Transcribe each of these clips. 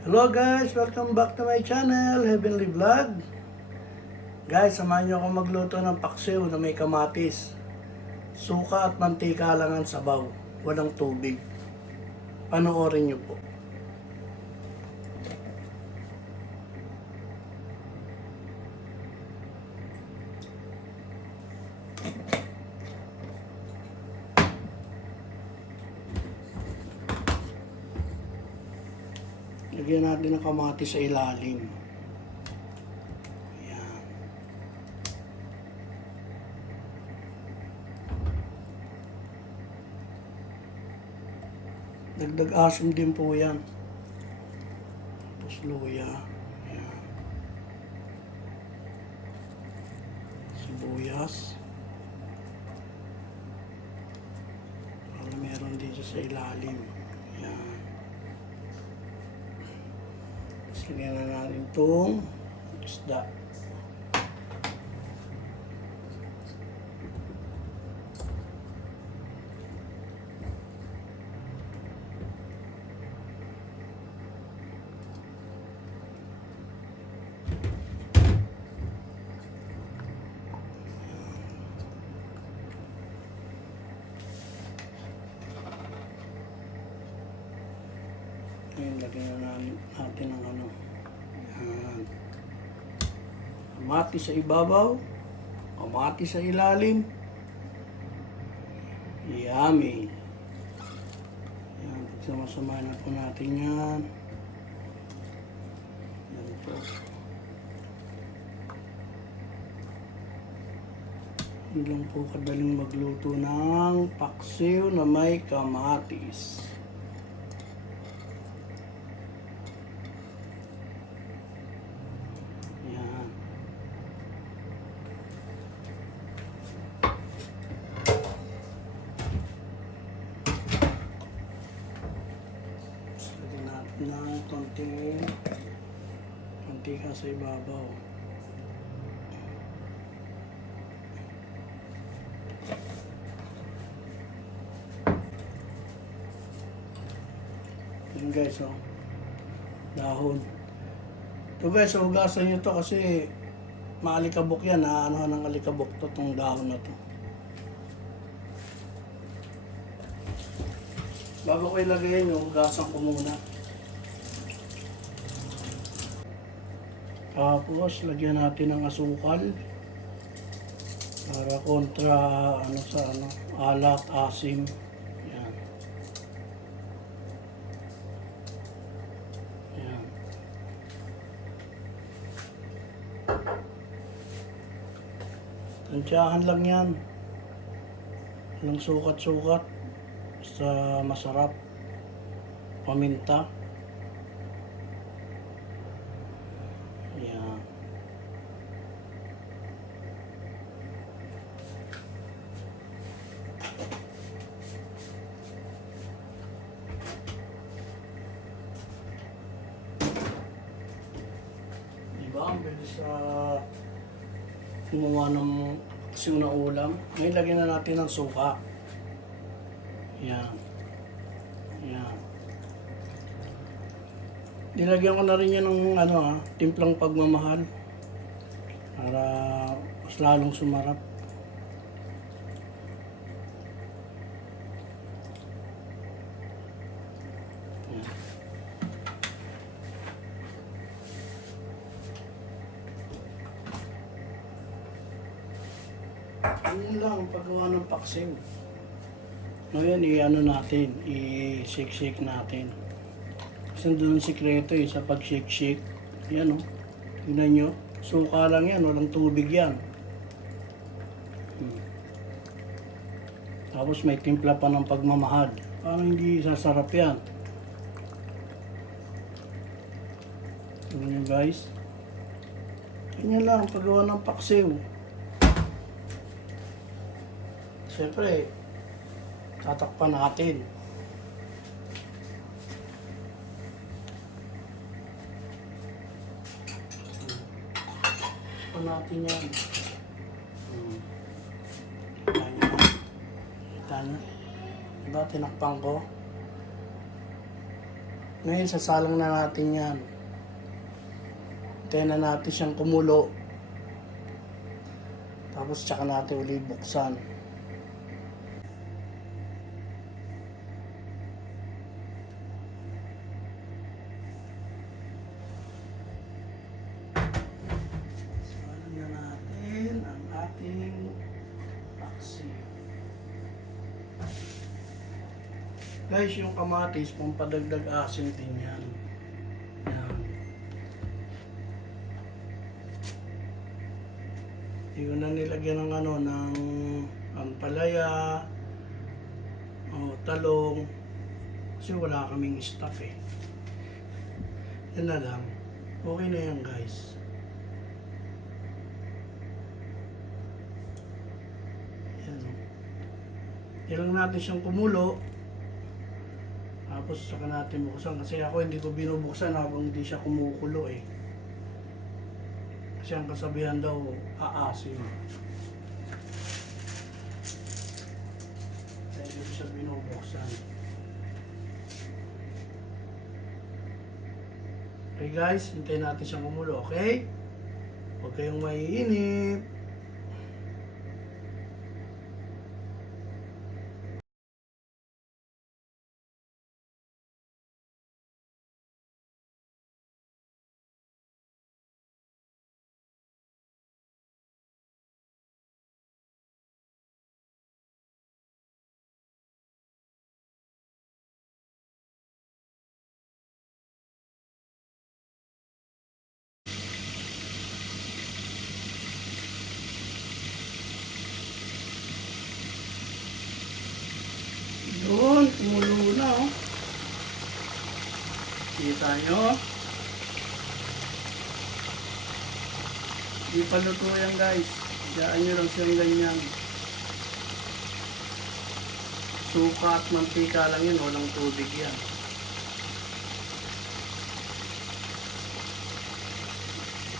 Hello guys! Welcome back to my channel, Heavenly Vlog. Guys, samahan nyo ako magluto ng paksiw na may kamatis. Suka at mantika lang ang sabaw. Walang tubig. Panoorin nyo po. Lagyan natin ng kamatis sa ilalim. Ayan. Dagdag asim din po yan. Tapos luya. Ayan. Sibuyas. Para meron din siya sa ilalim. Ayan. Lagyan na natin itong isda. Ngayon, lagyan na natin ng ano. Yan. Kamatis sa ibabaw. Kamatis sa ilalim. Yummy. Yan. Pagsama-samahin na po natin yan. Yan po. Hindi lang po kadaling magluto ng paksiw na may kamatis. Ng konting mantika sa ibabaw. Yan guys, oh. Dahon. Ito guys, hugasan nyo to kasi maalikabok yan. Ano ng alikabok to, itong dahon na to. Bago ko ilagay nyo, hugasan ko muna. Tapos, lagyan natin ng asukal para kontra alat, asim. Yan. Yan. Tansyahan lang yan. Walang sukat-sukat. Basta masarap. Paminta. Yan. Diba? Ang bilis sa gumawa ng paksiw na ulam. Ngayon lagyan na natin ng suka. Yan. Yan. Nilagyan ko na rin yan ng timplang pagmamahal para mas lalong sumarap. Yan. Yan lang ang paggawa ng paksiw. Ngayon, natin, i-shake-shake natin. Kasi doon ang sikreto sa pag-shake-shake. Yan tignan nyo. Suka lang yan, walang tubig yan. Tapos may timpla pa ng pagmamahal. Paano hindi sasarap yan? Tignan nyo guys. Ganyan lang, paggawa ng paksiw. Siyempre, tatakpan natin. Tatakpan natin yan. Kita nyo. Diba, tinakpan ko. Ngayon, sasalang na natin yan. Hintayin na natin siyang kumulo. Tapos tsaka natin uli buksan. Salang na natin ang ating paksiw. Guys, yung kamatis, pampadagdag asin din yan. Yan. Hindi ko na nilagyan ng ng ampalaya o talong kasi wala kaming stock eh. Yan na lang. Okay na yan guys. Yan. Yan lang natin siyang kumulo. Tapos saka natin buksan kasi ako hindi ko binubuksan habang hindi siya kumukulo eh. Kasi ang kasabihan daw, aasim. Kaya hindi ko siya binubuksan. Okay guys, hintayin natin siyang kumulo, okay? Huwag kayong maiinip. Yun, kumulo na oh. Kita nyo? Di pa luto yan guys. Diyan nyo lang siyang ganyan. Suka at mantika lang yan, walang tubig yan.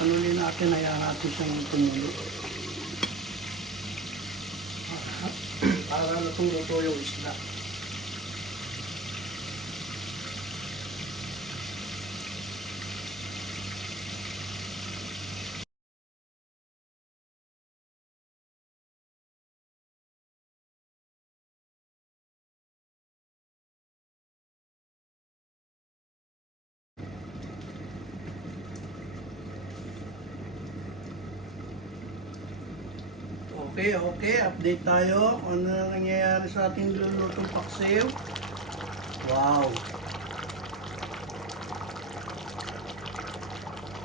Panuloy natin, hayaan natin siyang tumulo. Para lutong-luto yung isda. Okay, update tayo. Ano na nangyayari sa ating lulutong paksiw? Wow!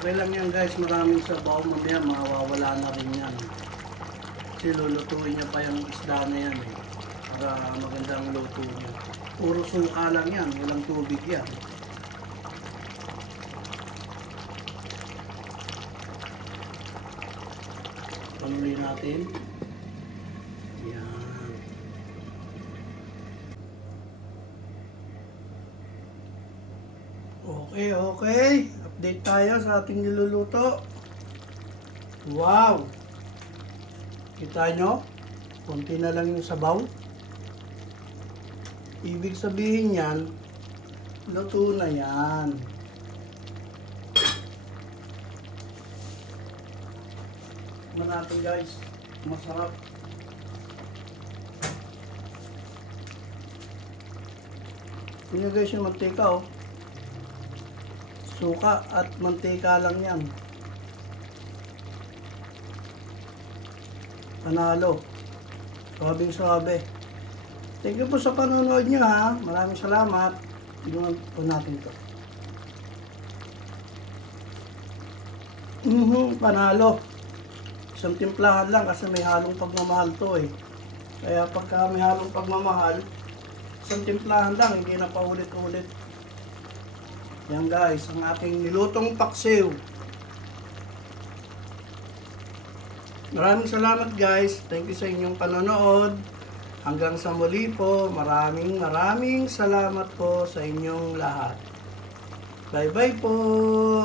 Okay lang yan guys, maraming sabaw. Mamaya mawawala na rin yan. Kasi lulutuin niya pa yung isda na yan eh. Para magandang luto niya. Puro suka lang yan, walang tubig yan. Panuloy natin. Yan. Okay. Update tayo sa ating niluluto. Wow! Kita nyo? Kunti na lang yung sabaw. Ibig sabihin yan, luto na yan. Natin guys, masarap. Yun guys yung mantika oh. Suka at mantika lang yan. Panalo. Sabing sabi. Thank you po sa panonood nyo ha. Maraming salamat. Tignan po natin to. Panalo. Isang timplahan lang kasi may halong pagmamahal to eh. Kaya pagka may halong pagmamahal, isang timplahan lang, hindi na paulit-ulit. Yan guys, ang ating nilutong paksiw. Maraming salamat guys. Thank you sa inyong panonood. Hanggang sa muli po, maraming salamat po sa inyong lahat. Bye-bye po!